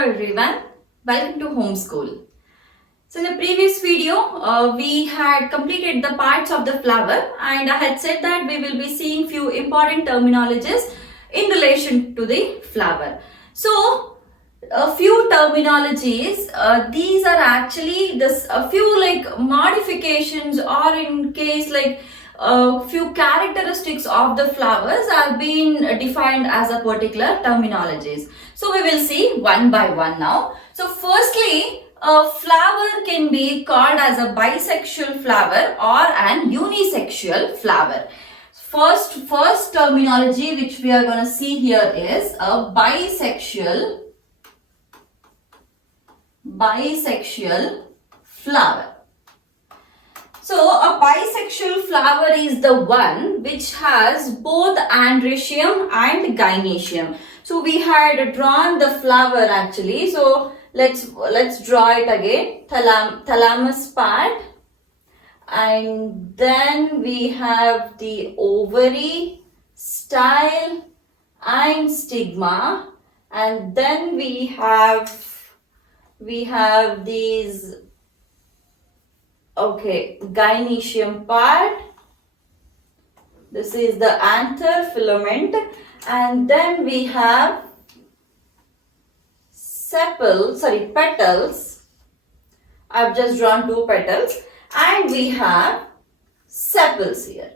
Hello everyone, welcome to Homeschool. So in the previous video, we had completed the parts of the flower and I had said that we will be seeing few important terminologies in relation to the flower. So a few terminologies, these are actually a few like modifications or in case like a few characteristics of the flowers are being defined as a particular terminologies. So we will see one by one now. So firstly, a flower can be called as a bisexual flower or an unisexual flower. First terminology which we are going to see here is a bisexual flower. So a bisexual flower is the one which has both androecium and gynoecium. So we had drawn the flower actually. So let's draw it again. Thalamus part, and then we have the ovary, style and stigma, and then we have these gynoecium part. This is the anther filament, and then we have petals. I've just drawn two petals, and we have sepals here.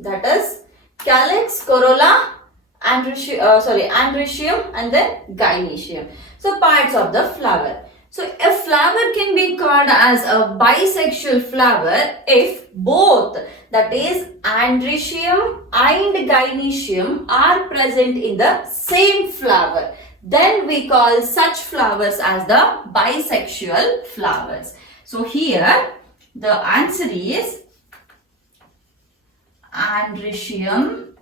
That is calyx, corolla, androecium, and then gynoecium. So parts of the flower. So a flower can be called as a bisexual flower if both, that is androecium and gynoecium, are present in the same flower. Then we call such flowers as the bisexual flowers. So here the answer is androecium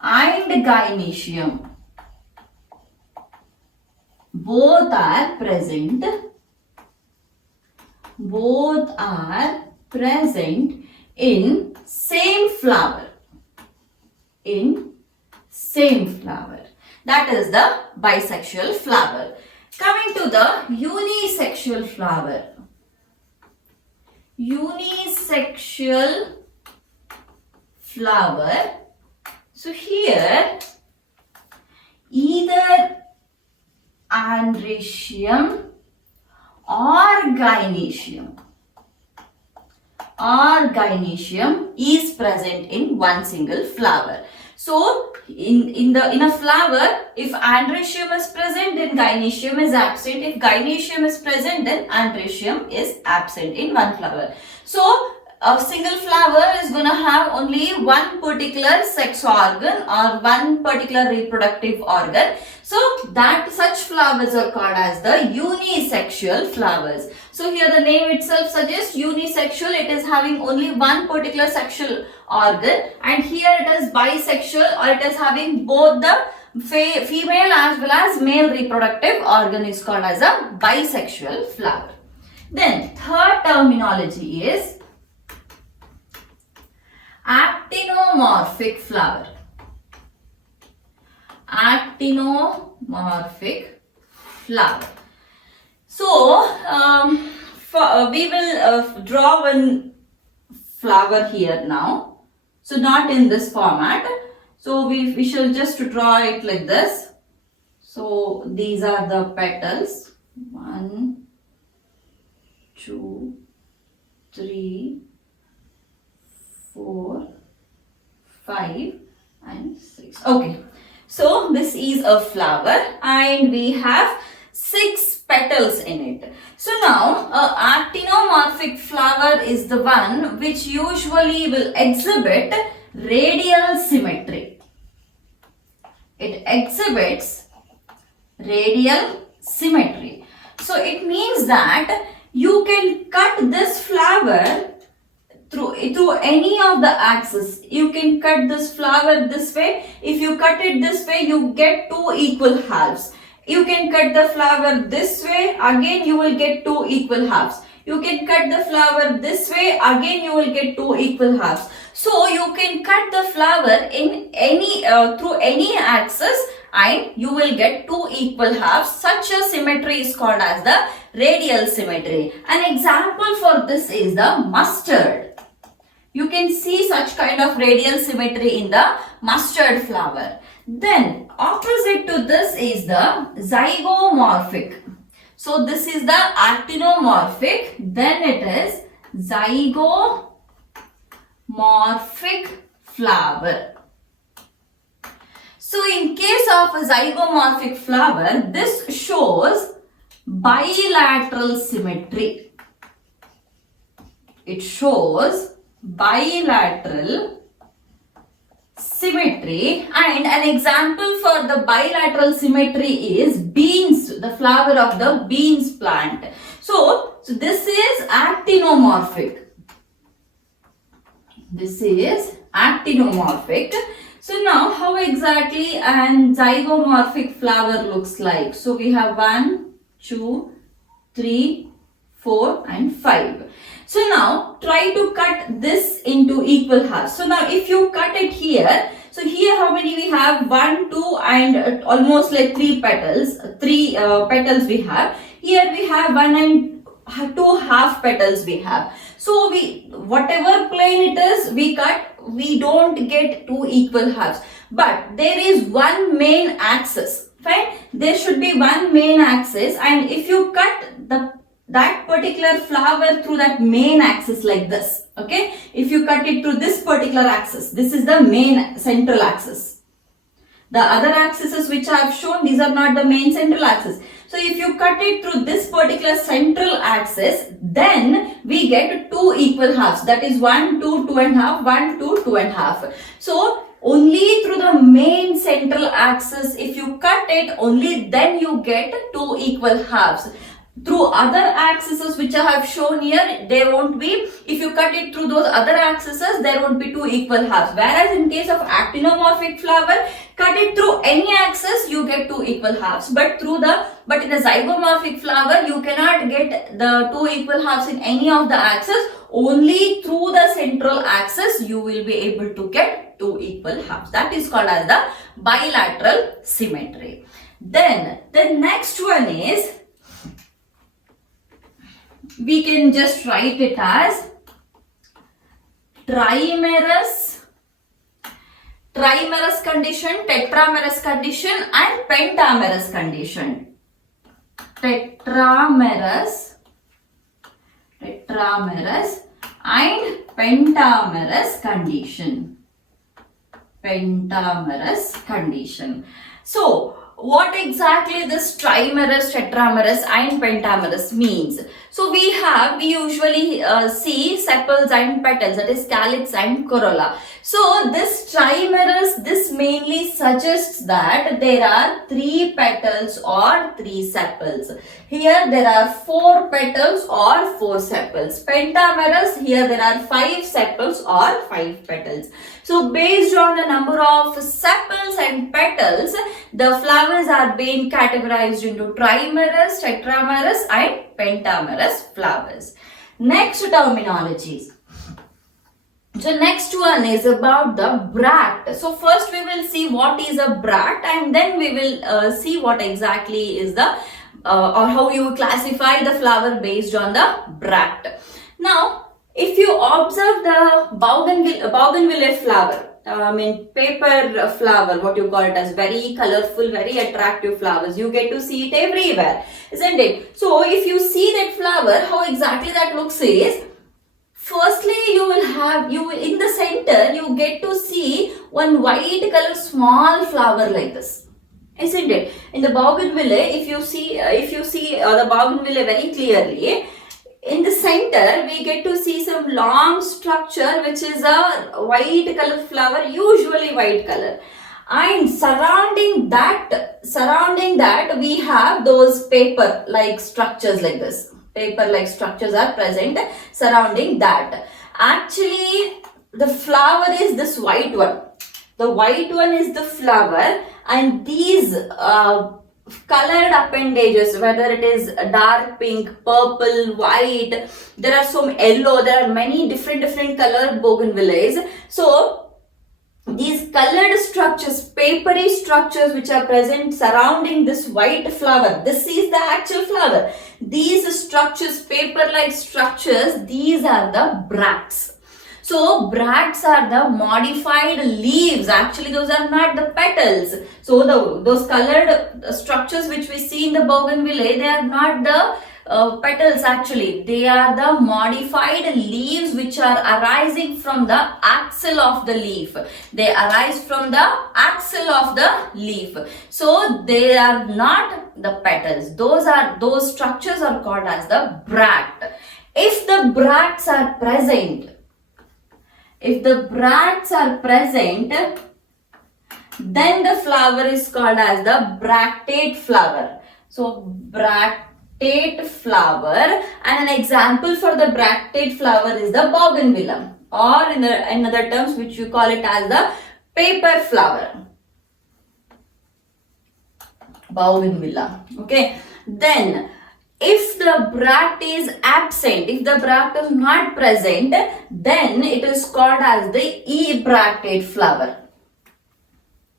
and gynoecium. Both are present in same flower. That is the bisexual flower. Coming to the unisexual flower. So here either androecium or gynoecium is present in one single flower. So in a flower, if androecium is present, then gynoecium is absent. If gynoecium is present, then androecium is absent in one flower. So a single flower is going to have only one particular sex organ or one particular reproductive organ. So that such flowers are called as the unisexual flowers. So here the name itself suggests unisexual. It is having only one particular sexual organ, and here it is bisexual, or it is having both the female as well as male reproductive organ is called as a bisexual flower. Then third terminology is actinomorphic flower. So we will draw one flower here now. So not in this format. So we shall just draw it like this. So these are the petals. 1, 2, 3, 4, 5 and 6. Okay, so this is a flower and we have 6 petals in it. So now actinomorphic flower is the one which usually will exhibit radial symmetry. It exhibits radial symmetry. So it means that you can cut this flower through any of the axes. You can cut this flower this way. If you cut it this way, you get 2 equal halves. You can cut the flower this way, again you will get 2 equal halves. You can cut the flower this way, again you will get 2 equal halves. So you can cut the flower in any through any axis and you will get two equal halves. Such a symmetry is called as the radial symmetry. An example for this is the mustard. You can see such kind of radial symmetry in the mustard flower. Then opposite to this is the zygomorphic. So this is the actinomorphic, then it is zygomorphic flower. So in case of a zygomorphic flower, this shows bilateral symmetry. It shows bilateral symmetry, and an example for the bilateral symmetry is beans, the flower of the beans plant. So this is actinomorphic. This is actinomorphic. So now how exactly an zygomorphic flower looks like? So we have 1, 2, 3, 4 and 5. So now try to cut this into equal halves. So now if you cut it here, so here how many we have? 1, 2 and almost like 3 petals. 3 petals we have. Here we have 1 and 2 half petals we have. So we, whatever plane it is, we cut, we don't get 2 equal halves. But there is one main axis. Fine? There should be one main axis, and if you cut that particular flower through that main axis like this, okay, if you cut it through this particular axis, this is the main central axis. The other axes which I have shown, these are not the main central axis. So if you cut it through this particular central axis, then we get 2 equal halves, that is 1, 2, 2 and half, 1, 2, 2 and half. So only through the main central axis, if you cut it, only then you get 2 equal halves. Through other axes which I have shown here, there won't be. If you cut it through those other axes, there won't be 2 equal halves. Whereas in case of actinomorphic flower, cut it through any axis, you get 2 equal halves. But in a zygomorphic flower, you cannot get the 2 equal halves in any of the axes. Only through the central axis, you will be able to get 2 equal halves. That is called as the bilateral symmetry. Then the next one is, we can just write it as trimerous condition, tetramerous condition and pentamerous condition. Tetramerous and pentamerous condition. Pentamerous condition. So what exactly this trimerous, tetramerous and pentamerous means? So we usually see sepals and petals, that is calyx and corolla. So this trimerous, this mainly suggests that there are 3 petals or 3 sepals. Here there are 4 petals or 4 sepals. Pentamerous, here there are 5 sepals or 5 petals. So based on the number of sepals and petals, the flowers are being categorized into trimerous, tetramerous and pentamerous flowers. Next terminologies. So next one is about the Brat. So first we will see what is a Brat, and then we will see what exactly is the or how you classify the flower based on the Brat. Now if you observe the bougainvillea flower, paper flower, what you call it as, very colorful, very attractive flowers. You get to see it everywhere, isn't it? So if you see that flower, how exactly that looks is, firstly in the center, you get to see one white color small flower like this, isn't it? In the bougainvillea, if you see the bougainvillea very clearly, in the center, we get to see some long structure which is a white color flower, usually white color. And surrounding that we have those paper-like structures like this. Paper-like structures are present surrounding that. Actually, the flower is this white one. The white one is the flower, and these colored appendages, whether it is dark pink, purple, white, there are some yellow, there are many different colored bougainvilleas. So these colored structures, papery structures which are present surrounding this white flower. This is the actual flower. These structures, paper-like structures, these are the bracts. So bracts are the modified leaves. Actually, those are not the petals. So those colored structures which we see in the bougainvillea, they are not the petals actually. They are the modified leaves which are arising from the axil of the leaf. They arise from the axil of the leaf. So they are not the petals. Those structures are called as the bract. If the bracts are present, then the flower is called as the bractate flower. So bractate flower, and an example for the bractate flower is the bougainvillea, or in other terms which you call it as the paper flower. Bougainvillea. Okay. Then if the bract is absent, if the bract is not present, then it is called as the ebractate flower.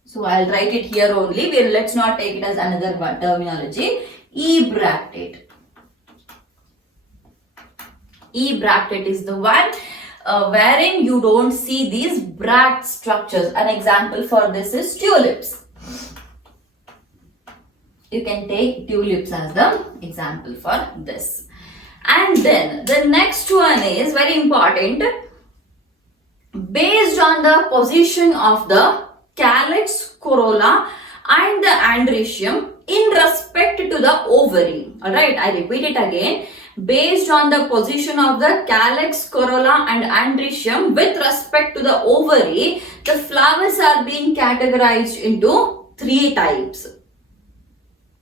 So I'll write it here only. Let's not take it as another terminology. Ebractate. Ebractate is the one wherein you don't see these bract structures. An example for this is tulips. You can take tulips as the example for this. And then the next one is very important. Based on the position of the calyx, corolla and the androecium in respect to the ovary. Alright, I repeat it again. Based on the position of the calyx, corolla and androecium with respect to the ovary, the flowers are being categorized into 3 types.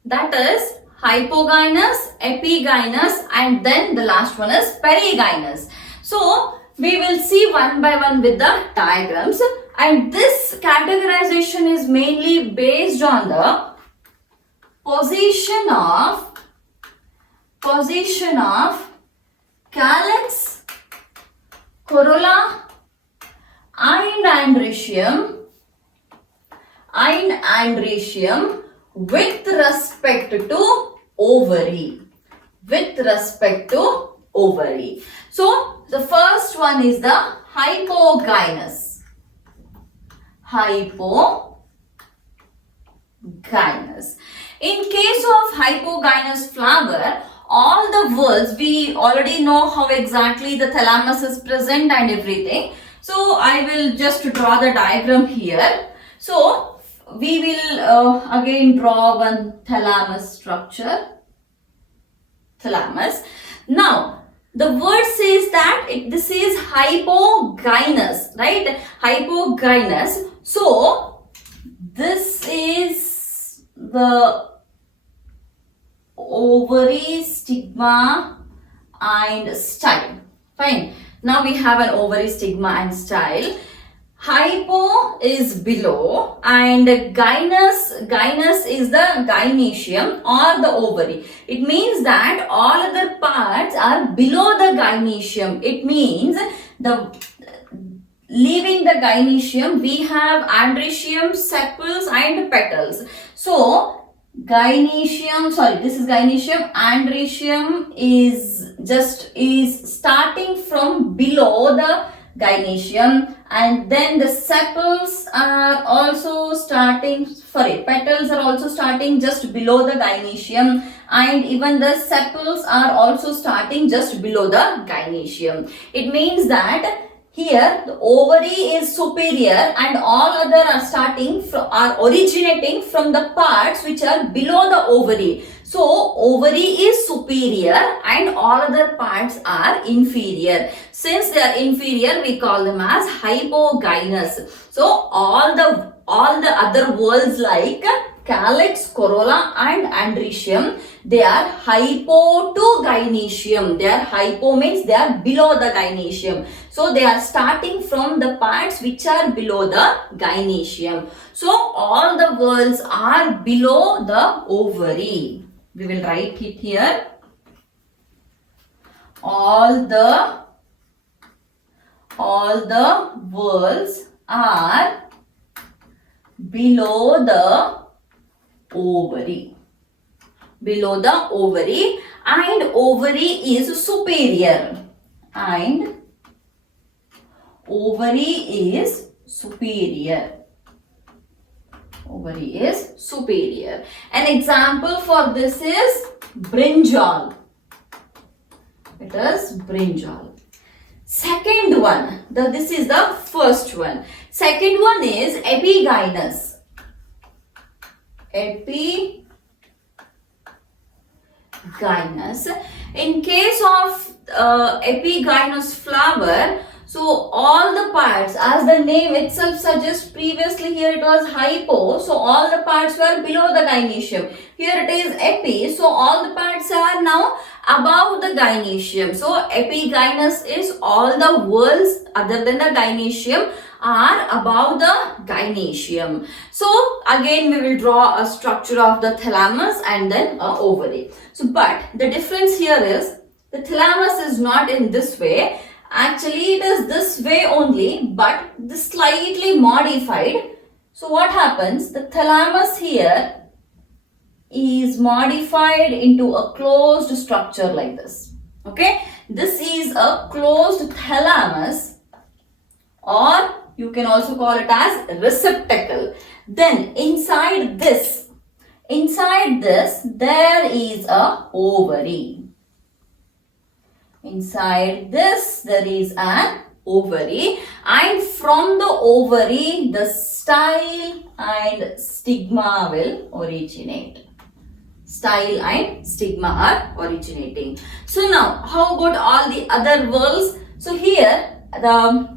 That is hypogynous, epigynous, and then the last one is perigynous. So we will see one by one with the diagrams, and this categorization is mainly based on the position of calyx, corolla and androecium with respect to ovary. So the first one is the hypogynous. In case of hypogynous flower, all the whorls, we already know how exactly the thalamus is present and everything. So I will just draw the diagram here. So we will again draw one thalamus structure. Thalamus. Now, the word says that this is hypogynous, right? Hypogynous. So, this is the ovary, stigma and style. Fine. Now we have an ovary, stigma and style. Hypo is below and gynous is the gynoecium or the ovary. It means that all other parts are below the gynoecium. It means leaving the gynoecium, we have androecium, sepals and petals. So gynoecium, this is gynoecium, androecium is starting from below the gynoecium, and then the sepals are also petals are also starting just below the gynoecium, and even the sepals are also starting just below the gynoecium. It means that here the ovary is superior and all other are originating from the parts which are below the ovary. So ovary is superior and all other parts are inferior. Since they are inferior, we call them as hypogynous. So all the other whorls like calyx, corolla and androecium, they are hypo to gynoecium. They are hypo means they are below the gynoecium. So they are starting from the parts which are below the gynoecium. So all the whorls are below the ovary. We will write it here. All the whorls are below the ovary. Below the ovary, and ovary is superior. And ovary is superior. Ovary is superior. An example for this is brinjal. It is brinjal. Second one, this is the first one. Second one is epigynous. Epigynous. In case of epigynous flower, so all the parts, as the name itself suggests, previously here it was hypo, so all the parts were below the gynoecium. Here it is epi, so all the parts are now above the gynoecium. So epigynous is all the whorls other than the gynoecium are above the gynoecium. So again we will draw a structure of the thalamus and then a ovary. So but the difference here is the thalamus is not in this way. Actually it is this way only, but this slightly modified. So what happens? The thalamus here is modified into a closed structure like this. Okay, this is a closed thalamus, or you can also call it as receptacle. Then inside this there is a ovary. Inside this there is an ovary, and from the ovary the style and stigma will originate. Style and stigma are originating. So now how about all the other whorls? So here the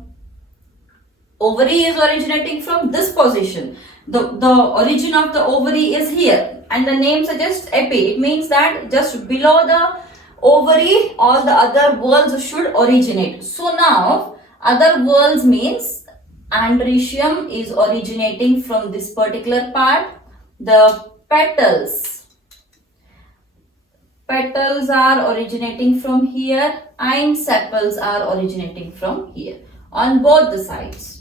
ovary is originating from this position. The origin of the ovary is here, and the name suggests epi. It means that just below the ovary all the other whorls should originate. So now other whorls means androecium is originating from this particular part. The petals are originating from here, and sepals are originating from here. On both the sides.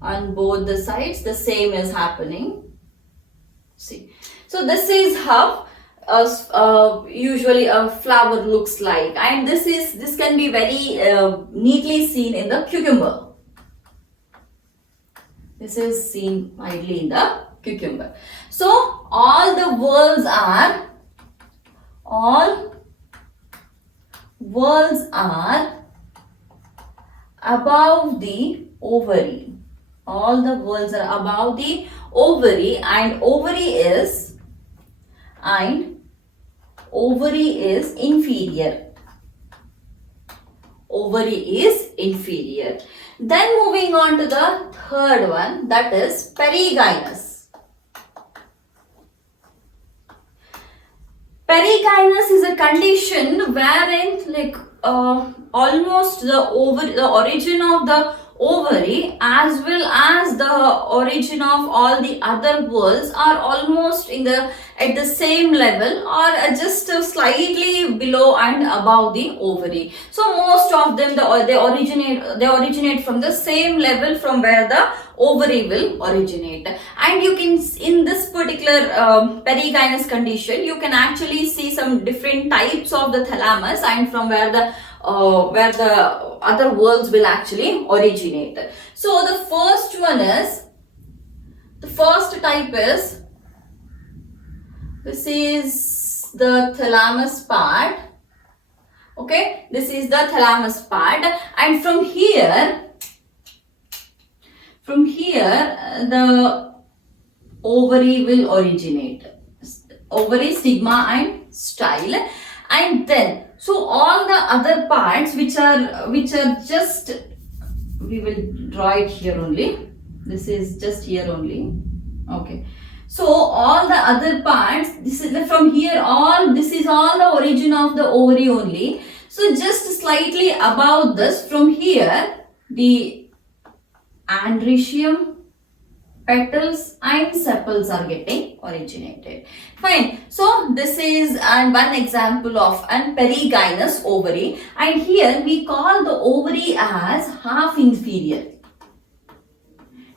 On both the sides the same is happening. See. So this is how usually a flower looks like, and this can be very neatly seen in the cucumber. This is seen widely in the cucumber. So all the whorls are above the ovary. All the whorls are above the ovary, and ovary is inferior. Ovary is inferior. Then moving on to the third one, that is perigynous. Perigynous is a condition wherein almost the origin of the ovary as well as the origin of all the other whorls are almost at the same level, or just slightly below and above the ovary. So most of them they originate from the same level from where the ovary will originate. And you can, in this particular perigynous condition, you can actually see some different types of the thalamus and from where the other whorls will actually originate. So the first type is, this is the thalamus part. Okay, this is the thalamus part, and from here the ovary will originate. Ovary, stigma and style. And then so all the other parts which are just, we will draw it here only. This is just here only. Okay. So all the other parts, this is from here, this is all the origin of the ovary only. So just slightly above this, from here, the androecium, petals and sepals are getting originated. Fine. So this is one example of an perigynous ovary, and here we call the ovary as half inferior.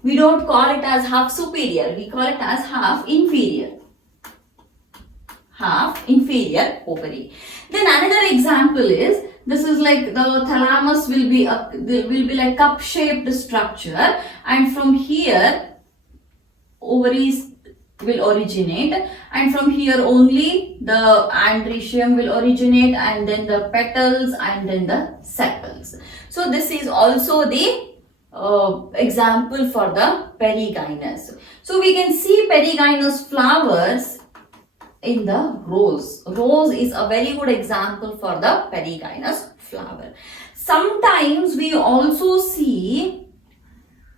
We don't call it as half superior, we call it as half inferior. Half inferior ovary. Then another example is, this is like the thalamus will be like cup shaped structure, and from here ovaries will originate, and from here only the androecium will originate, and then the petals, and then the sepals. So this is also the example for the perigynous. So we can see perigynous flowers in the rose. Rose is a very good example for the perigynous flower. Sometimes we also see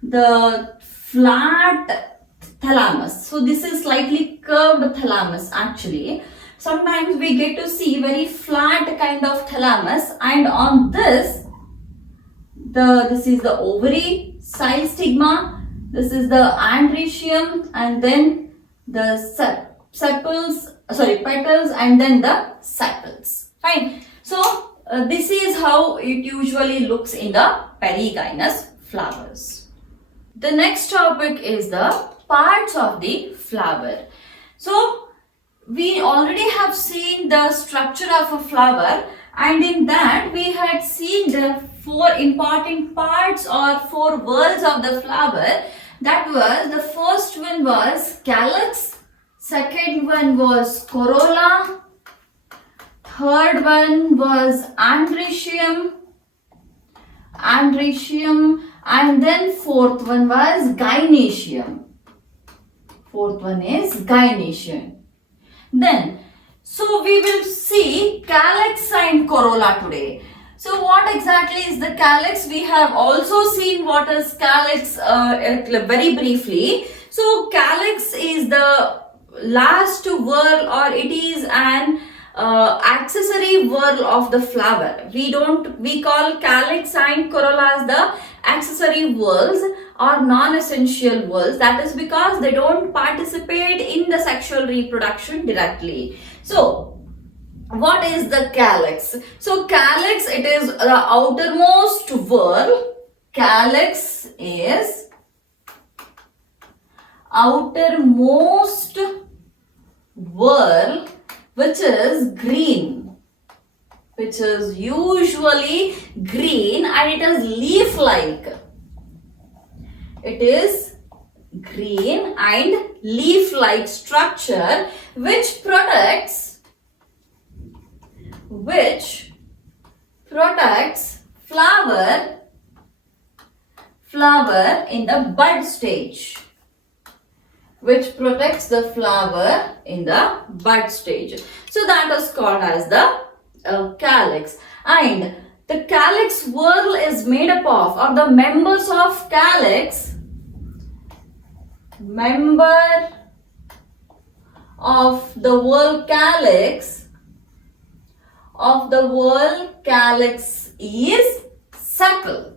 the flat thalamus. So this is slightly curved thalamus actually. Sometimes we get to see very flat kind of thalamus, and on this, this is the ovary, xylostigma, this is the androecium, and then the petals, and then the sepals. Fine. So this is how it usually looks in the perigynous flowers. The next topic is the parts of the flower. So we already have seen the structure of a flower, and in that we had seen the 4 important parts or 4 whorls of the flower. That was, the first one was calyx, second one was corolla, third one was androecium, and then fourth one was gynoecium. Fourth one is gynoecium. Then, so we will see calyx and corolla today. So what exactly is the calyx? We have also seen what is calyx very briefly. So calyx is the last whorl, or it is an accessory whorl of the flower. We call calyx and corolla as the accessory whorls or non-essential whorls. That is because they don't participate in the sexual reproduction directly. So what is the calyx? So calyx, it is the outermost whorl. Calyx is outermost whorl, which is green, which is usually green, and it is leaf-like. It is green and leaf-like structure which protects flower in the bud stage. Which protects the flower in the bud stage. So that is called as the calyx. And the calyx whorl is made up of, or the members of calyx, member of the whorl calyx is sepal.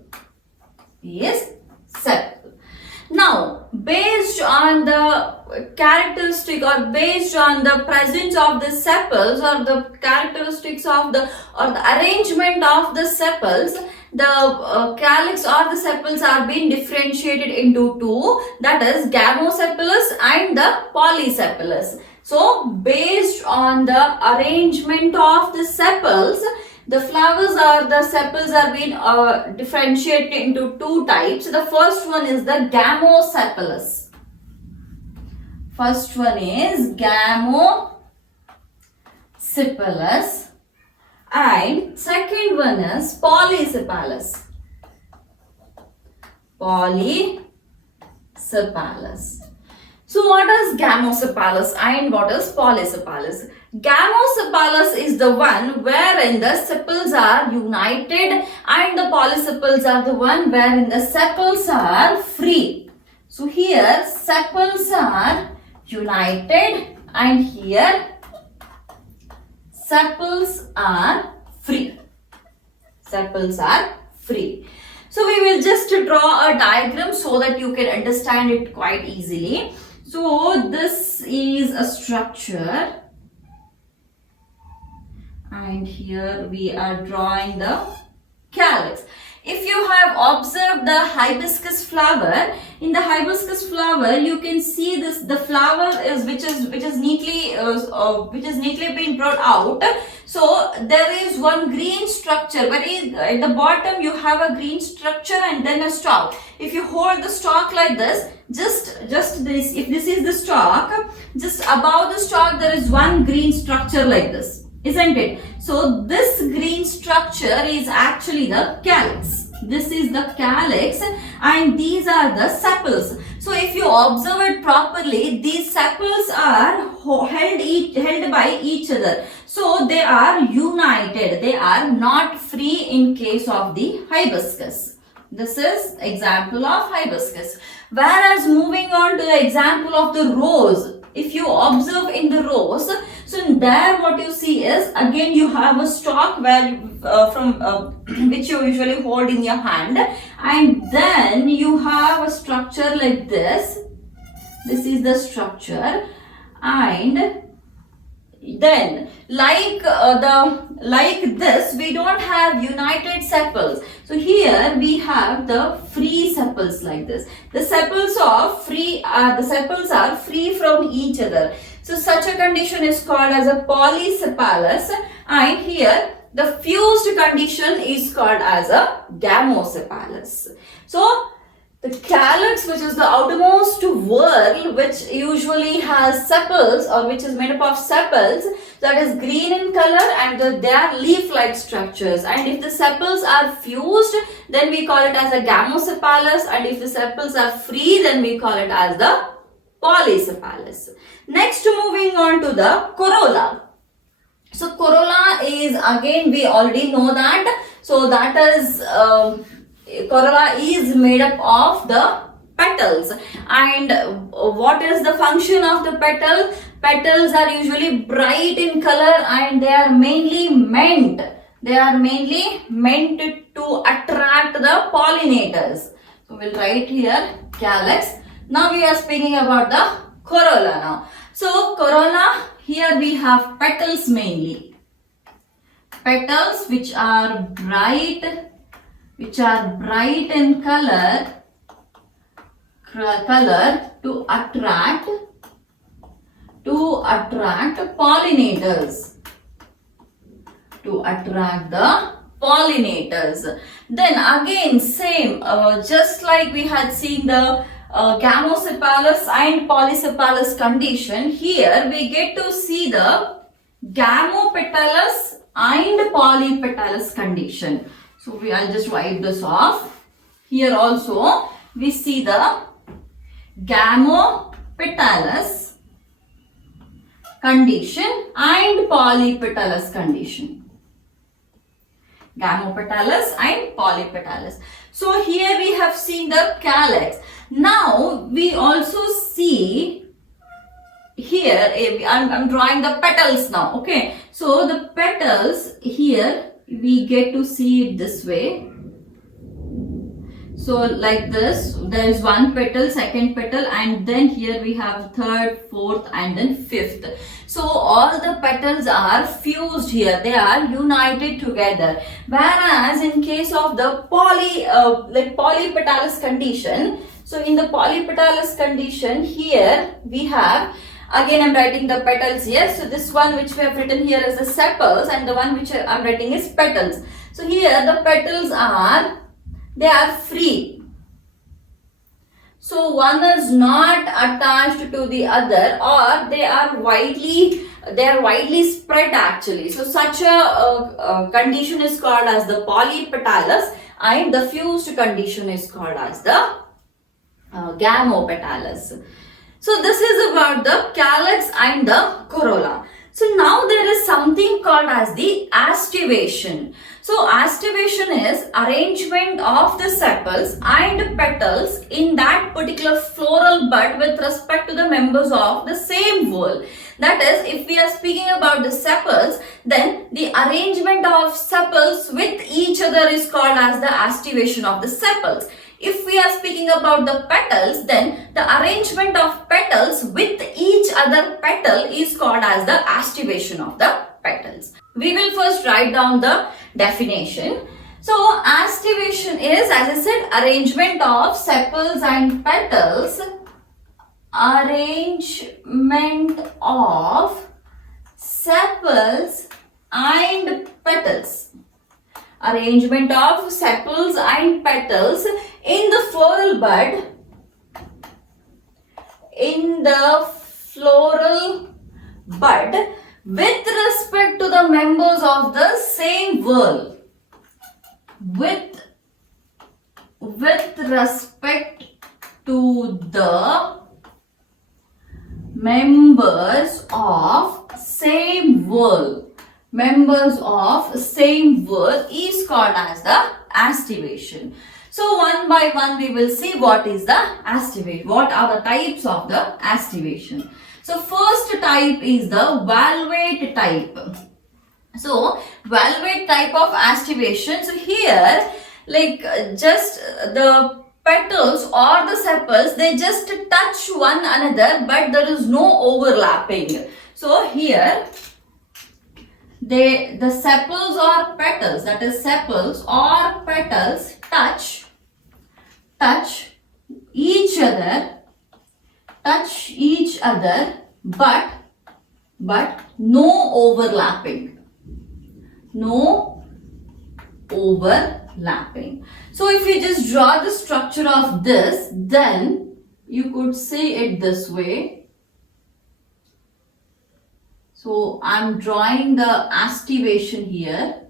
Now, based on the characteristic, or based on the presence of the sepals, or the characteristics of the arrangement of the sepals, the calyx or the sepals are being differentiated into 2, that is gamosepalous and the polysepalous. So based on the arrangement of the sepals, the flowers or the sepals are being differentiated into 2 types. The first one is the gamosepalous. First one is gamosepalous, and second one is polysepalous. So what is gamosepalous and what is polysepalous? Gamosepalous is the one wherein the sepals are united, and the polysepals are the one wherein the sepals are free. So here sepals are united, and here sepals are free. So we will just draw a diagram so that you can understand it quite easily. So this is a structure, and here we are drawing the calyx. If you have observed the hibiscus flower, in the hibiscus flower you can see this, the flower is which is neatly been brought out. So there is one green structure, very at the bottom you have a green structure and then a stalk. If you hold the stalk like this, just this, if this is the stalk, just above the stalk there is one green structure like this, isn't it? So this green structure is actually the calyx. This is the calyx and these are the sepals. So if you observe it properly, these sepals are held by each other. So they are united. They are not free in case of the hibiscus. This is example of hibiscus. Whereas moving on to the example of the rose, if you observe in the rose, so there what you see is, again you have a stalk where which you usually hold in your hand, and then you have a structure like this. This is the structure, and then like this we don't have united sepals. So here we have the free sepals like this. The sepals are free from each other. So such a condition is called as a polysepalous, and here the fused condition is called as a gamosepalous. So the calyx, which is the outermost whorl, which usually has sepals or which is made up of sepals, that is green in color, and they are leaf-like structures. And if the sepals are fused, then we call it as a gamosepalous, and if the sepals are free, then we call it as the polysepalous. Next, moving on to the corolla. So corolla is, again we already know that. So that is corolla is made up of the petals. And what is the function of the petal? Petals are usually bright in color, and they are mainly meant to attract the pollinators. So we'll write here calyx. Now we are speaking about the corolla now. So corolla, here we have petals mainly. Petals which are bright in color to attract pollinators, to attract the pollinators. Then again same, just like we had seen the gamosepalous and polysepalous condition, here we get to see the gamopetalous and polypetalous condition. So I'll just wipe this off. Here also we see the gamopetalous condition and polypetalous condition. Gamopetalous and polypetalous. So here we have seen the calyx. Now we also see here, I'm drawing the petals now, okay. So the petals here, we get to see it this way. So like this, there is one petal, second petal, and then here we have third, fourth, and then fifth. So all the petals are fused here, they are united together. Whereas in case of the polypetalous condition, so in the polypetalous condition, here we have, again I'm writing the petals here. So this one which we have written here is the sepals, and the one which I'm writing is petals. So here the petals are, they are free. So one is not attached to the other, or they are widely spread actually. So such a condition is called as the polypetalous, and the fused condition is called as the gamopetalous. So this is about the calyx and the corolla. So now there is something called as the aestivation. So aestivation is arrangement of the sepals and petals in that particular floral bud with respect to the members of the same whorl. That is, if we are speaking about the sepals, then the arrangement of sepals with each other is called as the aestivation of the sepals. If we are speaking about the petals, then the arrangement of petals with each other petal is called as the aestivation of the petals. We will first write down the definition. So aestivation is, as I said, arrangement of sepals and petals. Arrangement of sepals and petals. Arrangement of sepals and petals in the floral bud. In the floral bud with respect to the members of the same whorl. With respect to the members of same whorl. Members of same whorl is called as the aestivation. So one by one we will see what is the aestivation. What are the types of the aestivation? So first type is the valvate type. So valvate type of aestivation. So here just the petals or the sepals, they just touch one another but there is no overlapping. So here the sepals or petals, that is sepals or petals touch each other but no overlapping. No overlapping. So if you just draw the structure of this, then you could say it this way. So I'm drawing the aestivation here.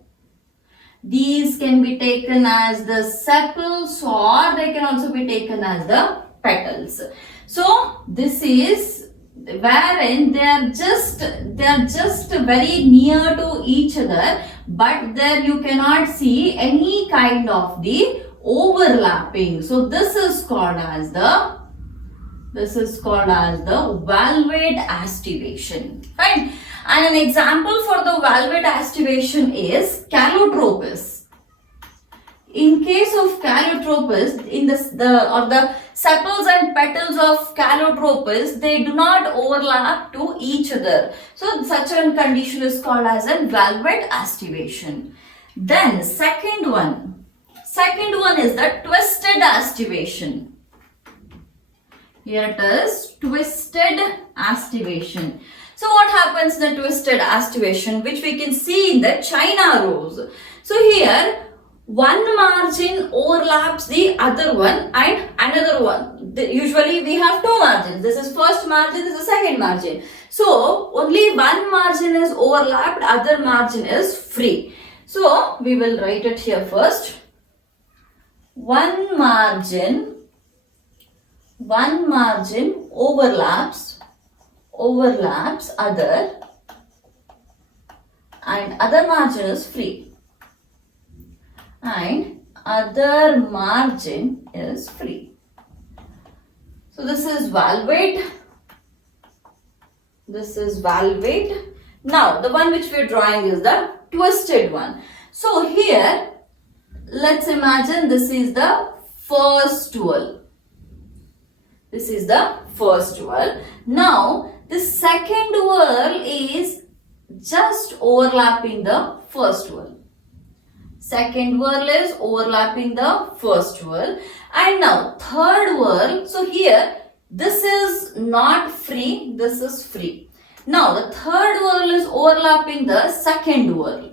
These can be taken as the sepals or they can also be taken as the petals. So this is wherein they are just very near to each other, but there you cannot see any kind of the overlapping. So this is called as the valvate aestivation. Fine. And an example for the valvate aestivation is calotropis. In case of calotropis, in the sepals and petals of calotropis, they do not overlap to each other. So such a condition is called as a valvate aestivation. Then second one is the twisted aestivation. Here it is, twisted aestivation. So what happens in the twisted aestivation, which we can see in the China rose. So here one margin overlaps the other one and another one. Usually we have two margins. This is first margin, this is second margin. So only one margin is overlapped, other margin is free. So we will write it here first. One margin overlaps other and other margin is free. And other margin is free. So this is valvate. Now the one which we are drawing is the twisted one. So here let's imagine this is the first whorl. Now the second whorl is just overlapping the first whorl. Second whorl is overlapping the first whorl. And now third whorl. So here this is not free, this is free. Now the third whorl is overlapping the second whorl.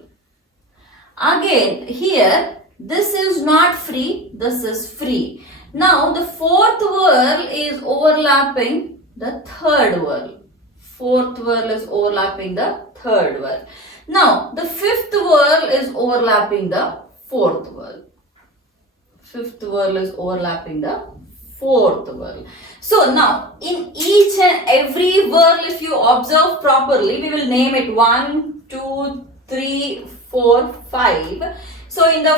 Again here this is not free, this is free. Now the fourth whorl is overlapping the third whorl. Now the fifth whorl is overlapping the fourth whorl. So now in each and every whorl, if you observe properly, we will name it 1, 2, 3, 4, 5. So in the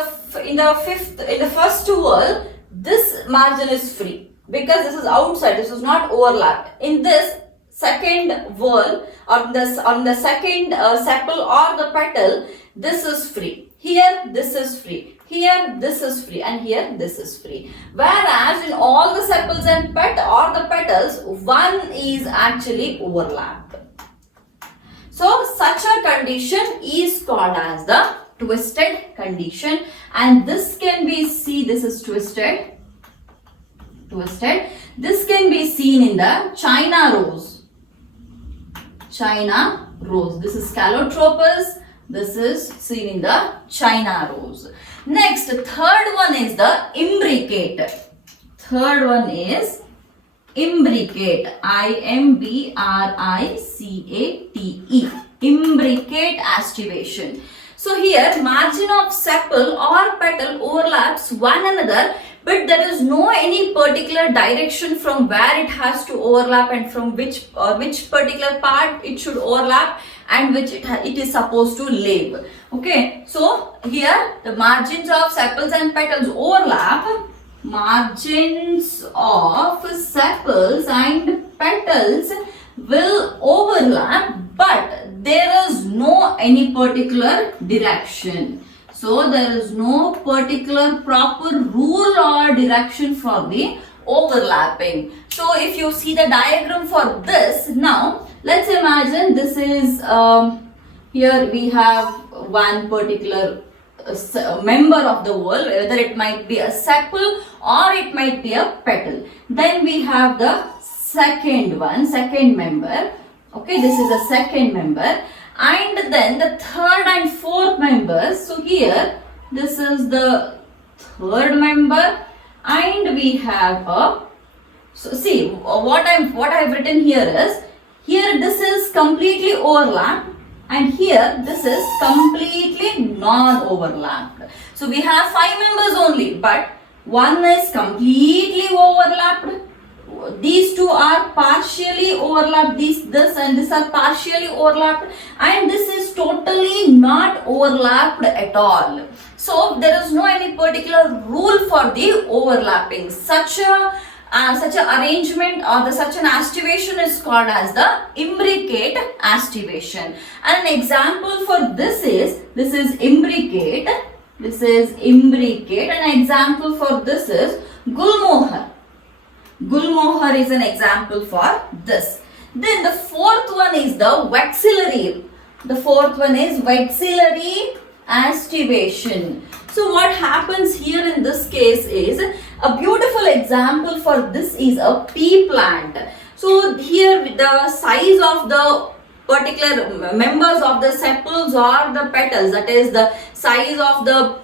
first whorl, this margin is free because this is outside, this is not overlapped. In this second whorl on the second sepal or the petal, this is free. Here this is free. Here this is free, and here this is free. Whereas in all the sepals and the petals, one is actually overlapped. So such a condition is called as the twisted condition, and this can be seen, this is twisted. This can be seen in the China rose. This is Calotropis. This is seen in the China rose. Next, third one is the imbricate. Third one is imbricate. IMBRICATE. Imbricate aestivation. So here margin of sepal or petal overlaps one another, but there is no any particular direction from where it has to overlap and from which particular part it should overlap and which it is supposed to live. Okay, so here the margins of sepals and petals overlap. Margins of sepals and petals will overlap, but there is no any particular direction. So there is no particular proper rule or direction for the overlapping. So if you see the diagram for this, now let's imagine this is here we have one particular member of the whole, whether it might be a sepal or it might be a petal. Then we have the second member. Okay, this is a second member, and then the third and fourth members. So here this is the third member, and we have a, so see what I've written here is, here this is completely overlapped and here this is completely non-overlapped. So we have 5 members only, but one is completely overlapped. These two are partially overlapped, this and this are partially overlapped, and this is totally not overlapped at all. So there is no any particular rule for the overlapping. Such a arrangement or such an aestivation is called as the imbricate aestivation. And an example for this is imbricate. This is imbricate. An example for this is Gulmohar. Gulmohar is an example for this. Then the fourth one is the vexillary. The fourth one is vexillary aestivation. So what happens here in this case is, a beautiful example for this is a pea plant. So here the size of the particular members of the sepals or the petals, that is the size of the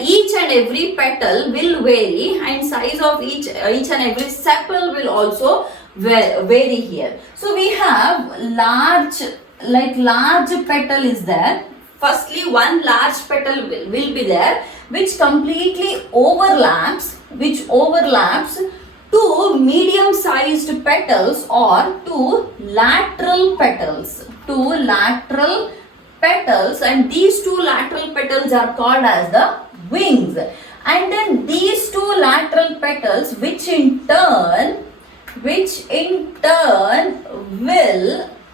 each and every petal will vary, and size of each and every sepal will also vary here. So we have large petal is there. Firstly, one large petal will be there, which completely overlaps two medium sized petals or two lateral petals. And these two lateral petals are called as the wings, and then these two lateral petals which in turn will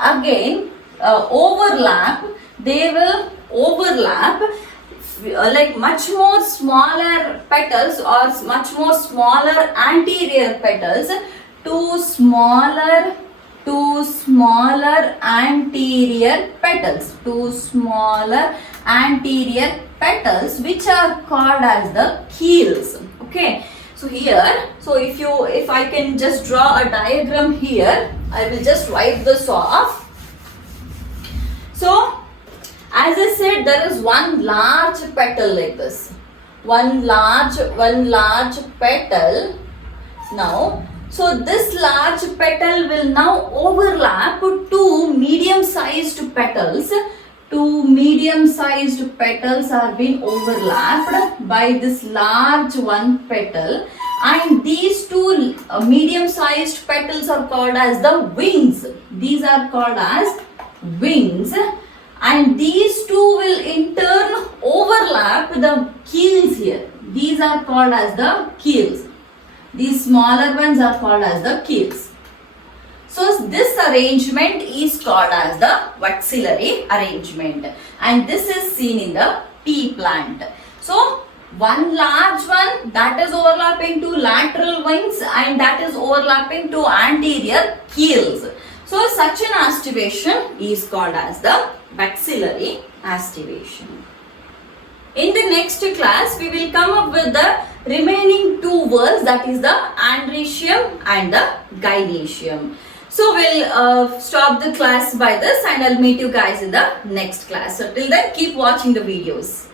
again overlap. They will overlap like much more smaller petals or much more smaller anterior petals to smaller anterior petals, which are called as the keels. Okay, so here, if I can just draw a diagram here, I will just wipe this off. So as I said, there is one large petal like this, one large petal. Now, so this large petal will now overlap two medium-sized petals. Two medium-sized petals are being overlapped by this large one petal, and these two medium-sized petals are called as the wings. These are called as wings, and these two will in turn overlap the keels here. These are called as the keels. These smaller ones are called as the keels. So this arrangement is called as the vexillary arrangement, and this is seen in the pea plant. So one large one that is overlapping to lateral wings, and that is overlapping to anterior keels. So such an aestivation is called as the vexillary aestivation. In the next class, we will come up with the remaining two words, that is the andrecium and the gynoecium. So we'll stop the class by this and I'll meet you guys in the next class. So till then, keep watching the videos.